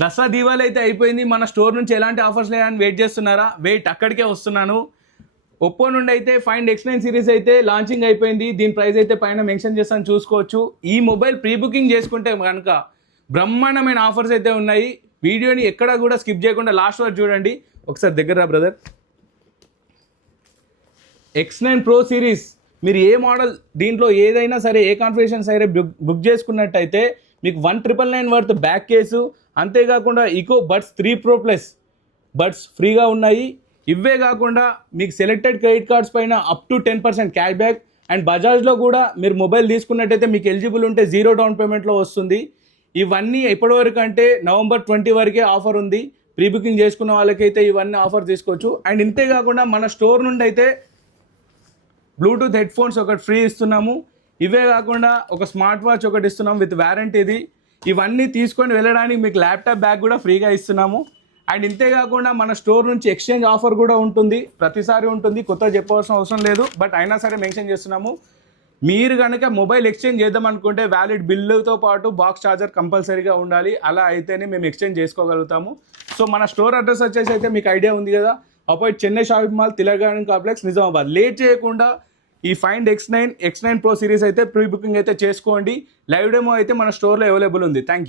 దసరా దీవాళి అయితే అయిపోయింది. మన స్టోర్ నుంచి ఎలాంటి ఆఫర్స్ లేదని వెయిట్ చేస్తున్నారా? వెయిట్, అక్కడికే వస్తున్నాను. ఒప్పో నుండి అయితే ఫైండ్ X9 సిరీస్ అయితే లాంచింగ్ అయిపోయింది. దీని ప్రైస్ అయితే పైన మెన్షన్ చేస్తాను, చూసుకోవచ్చు. ఈ మొబైల్ ప్రీ బుకింగ్ చేసుకుంటే కనుక బ్రహ్మాండమైన ఆఫర్స్ అయితే ఉన్నాయి. వీడియోని ఎక్కడ కూడా స్కిప్ చేయకుండా లాస్ట్ వరకు చూడండి. ఒకసారి దగ్గర రా బ్రదర్. X9 Pro సిరీస్ మీరు ఏ మోడల్ దీంట్లో ఏదైనా సరే, ఏ కాన్ఫిగరేషన్ సరే బుక్ చేసుకున్నట్టయితే మీకు 1,999 వర్త్ బ్యాక్ కేసు, అంతేకాకుండా echo buds 3 Pro plus buds ఫ్రీగా ఉన్నాయి. ఇవే కాకుండా మీకు సెలెక్టెడ్ క్రెడిట్ కార్డ్స్ పైన up to 10% cash back. And బజాజ్లో కూడా మీరు మొబైల్ తీసుకున్నట్టయితే మీకు ఎలిజిబుల్ ఉంటే 0 డౌన్ పేమెంట్లో వస్తుంది. ఇవన్నీ ఎప్పటివరకు అంటే November 20 వరకే ఆఫర్ ఉంది. ప్రీ బుకింగ్ చేసుకున్న వాళ్ళకైతే ఇవన్నీ ఆఫర్ తీసుకోవచ్చు. అండ్ ఇంతే కాకుండా మన స్టోర్ నుండి అయితే బ్లూటూత్ హెడ్ ఫోన్స్ ఒకటి ఫ్రీ ఇస్తున్నాము. ఇవే కాకుండా ఒక స్మార్ట్ వాచ్ ఒకటి ఇస్తున్నాము విత్ వారంటీది. ఇవన్నీ తీసుకొని వెళ్ళడానికి మీకు ల్యాప్టాప్ బ్యాగ్ కూడా ఫ్రీగా ఇస్తున్నాము. అండ్ ఇంతే కాకుండా మన స్టోర్ నుంచి ఎక్స్చేంజ్ ఆఫర్ కూడా ఉంటుంది, ప్రతిసారి ఉంటుంది, కొత్త చెప్పవలసిన అవసరం లేదు. బట్ అయినా సరే మెన్షన్ చేస్తున్నాము. మీరు కనుక మొబైల్ ఎక్స్చేంజ్ చేద్దాం అనుకుంటే వ్యాలిడ్ బిల్లుతో పాటు బాక్స్ ఛార్జర్ కంపల్సరీగా ఉండాలి. అలా అయితేనే మేము ఎక్స్చేంజ్ చేసుకోగలుగుతాము. సో మన స్టోర్ అడ్రస్ వచ్చేసి అయితే మీకు ఐడియా ఉంది కదా, opposite Chennai shopping mall, Tilak complex, Nizamabad. Late చేయకుండా ఈ ఫైండ్ X9 Pro సిరీస్ అయితే ప్రీ బుకింగ్ అయితే చేసుకోండి. లైవ్ డెమో అయితే మన స్టోర్లో అవైలబుల్ ఉంది. Thank you.